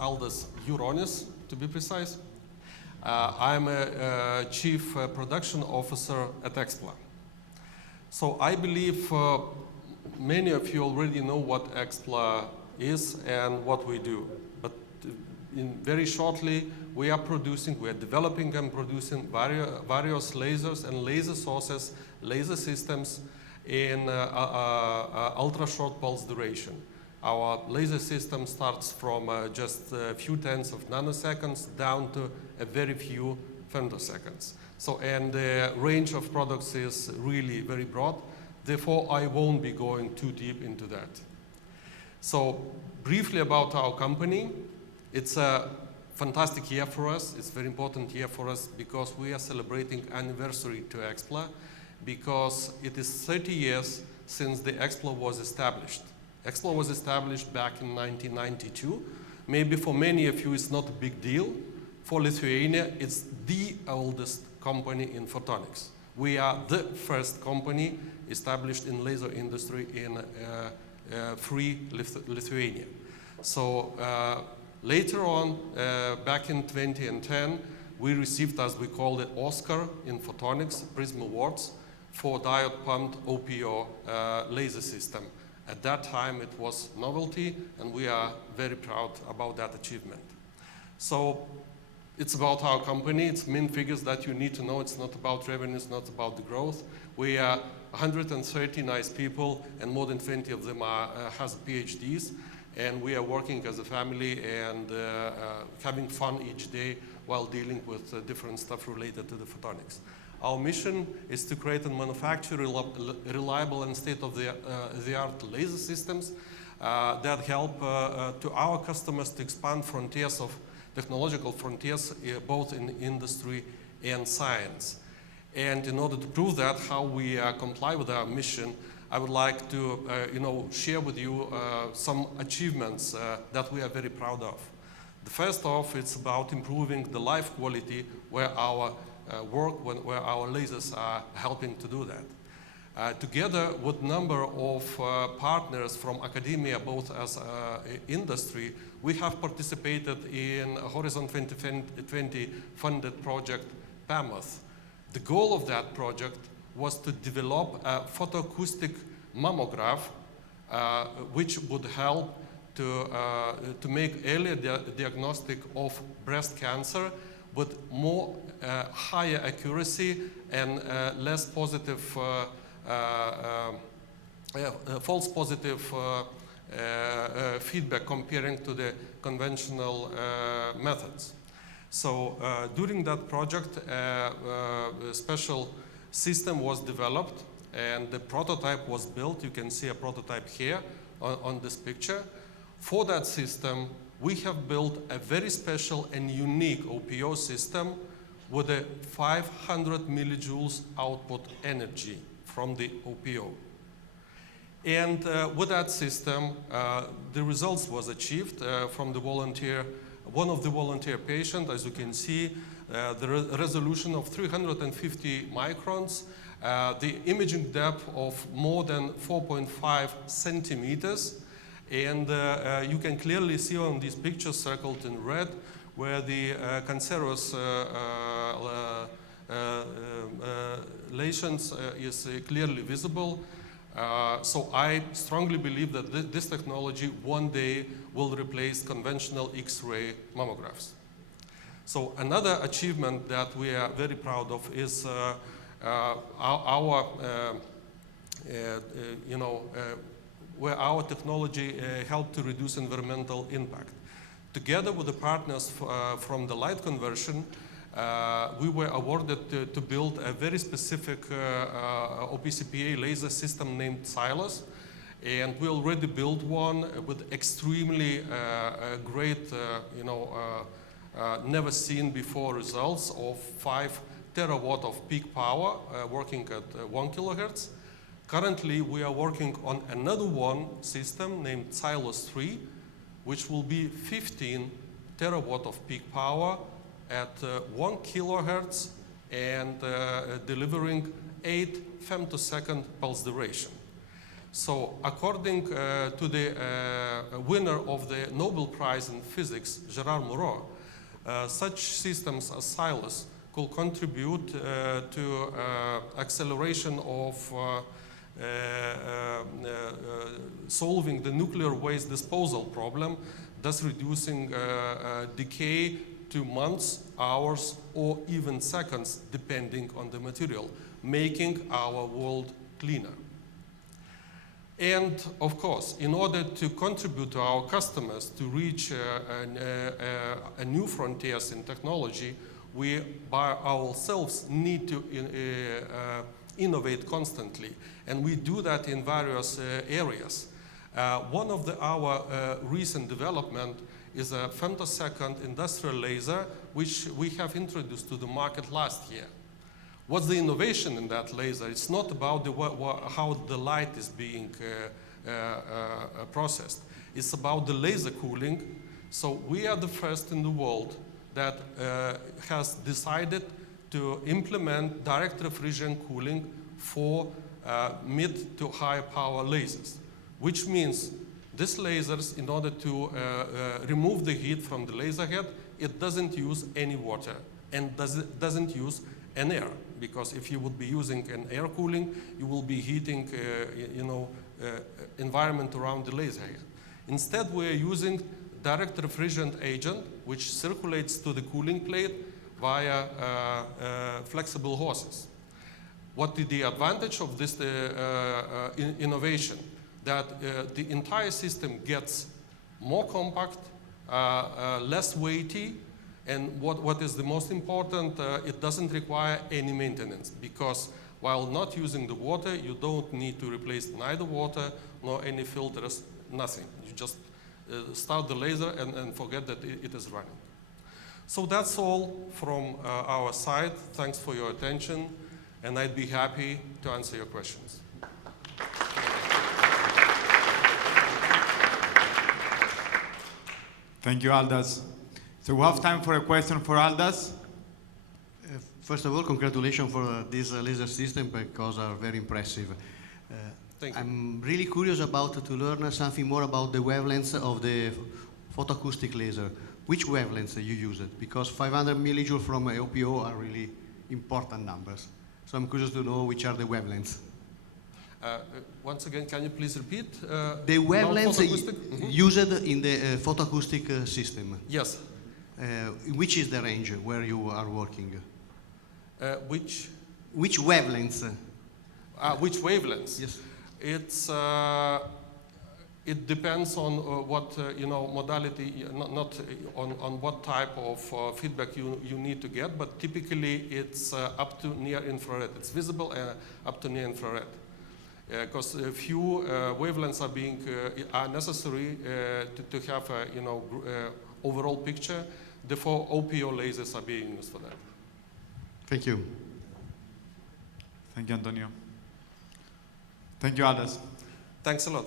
Aldas Juronis, to be precise. I'm a Chief Production Officer at EKSPLA. So I believe many of you already know what EKSPLA is and what we do. But very shortly, we are developing and producing various lasers and laser sources, laser systems in ultra-short pulse duration. Our laser system starts from just a few tenths of nanoseconds down to a very few femtoseconds. So, and the range of products is really very broad. Therefore, I won't be going too deep into that. So, briefly about our company. It's a fantastic year for us. It's a very important year for us because we are celebrating anniversary to EKSPLA, because it is 30 years since the EKSPLA was established. EKSPLA was established back in 1992. Maybe for many of you it's not a big deal. For Lithuania, it's the oldest company in photonics. We are the first company established in laser industry in free Lithuania. So later on, back in 2010, we received, as we call it, Oscar in photonics, Prism Awards, for diode pumped OPO laser system. At that time, it was novelty, and we are very proud about that achievement. So it's about our company. It's main figures that you need to know. It's not about revenues, not about the growth. We are 130 nice people, and more than 20 of them has PhDs. And we are working as a family and having fun each day while dealing with different stuff related to the photonics. Our mission is to create and manufacture reliable and state-of-the-art laser systems that help to our customers to expand frontiers of technological frontiers, both in industry and science. And in order to prove that, how we comply with our mission, I would like to share with you some achievements that we are very proud of. The first off, it's about improving the life quality where our where our lasers are helping to do that. Together with a number of partners from academia, both as industry, we have participated in Horizon 2020 funded project PAMOTH. The goal of that project was to develop a photoacoustic mammograph which would help to make earlier diagnostic of breast cancer with more higher accuracy and less positive, false positive feedback comparing to the conventional methods. So during that project, a special system was developed and the prototype was built. You can see a prototype here on this picture. For that system, we have built a very special and unique OPO system with a 500 millijoules output energy from the OPO. And with that system, the results was achieved from the volunteer, one of the volunteer patients, as you can see, the resolution of 350 microns, the imaging depth of more than 4.5 centimeters, and you can clearly see on these pictures circled in red where the cancerous lesions is clearly visible. So I strongly believe that this technology one day will replace conventional X-ray mammographs. So another achievement that we are very proud of is where our technology helped to reduce environmental impact. Together with the partners from the light conversion, we were awarded to build a very specific OPCPA laser system named ELAS, and we already built one with extremely great, never seen before results of 5 terawatt of peak power, working at 1 kilohertz. Currently, we are working on another one system named ELAS 3, which will be 15 terawatt of peak power at 1 kilohertz and delivering 8 femtosecond pulse duration. So according to the winner of the Nobel Prize in Physics, Gerard Mourou, such systems as silos could contribute to acceleration of solving the nuclear waste disposal problem, thus reducing decay to months, hours, or even seconds, depending on the material, making our world cleaner. And of course, in order to contribute to our customers to reach a new frontiers in technology, we by ourselves need to innovate constantly, and we do that in various areas. One of our recent development is a femtosecond industrial laser, which we have introduced to the market last year. What's the innovation in that laser? It's not about how the light is being processed. It's about the laser cooling. So we are the first in the world that has decided to implement direct refrigerant cooling for mid to high power lasers, which means these lasers, in order to remove the heat from the laser head, it doesn't use any water and doesn't use an air, because if you would be using an air cooling, you will be heating environment around the laser head. Instead, we are using direct refrigerant agent, which circulates to the cooling plate via flexible hoses. What is the advantage of this innovation? That the entire system gets more compact, less weighty, and what is the most important, it doesn't require any maintenance, because while not using the water, you don't need to replace neither water nor any filters, nothing. You just start the laser and forget that it is running. So that's all from our side. Thanks for your attention, and I'd be happy to answer your questions. Thank you, Aldas. So we have time for a question for Aldas. First of all, congratulations for this laser system, because are very impressive. Thank you. I'm really curious about to learn something more about the wavelengths of the photoacoustic laser. Which wavelengths you use it? Because 500 millijoules from OPO are really important numbers. So I'm curious to know which are the wavelengths. Once again, can you please repeat? The wavelengths used in the photoacoustic system. Yes. Which is the range where you are working? Which wavelengths? Which wavelengths? Yes. It depends on what modality, not on what type of feedback you need to get, but typically it's up to near infrared. It's visible up to near infrared, because a few wavelengths are necessary to have a overall picture. Therefore, OPO lasers are being used for that. Thank you. Thank you, Antonio. Thank you, Aldas. Thanks a lot.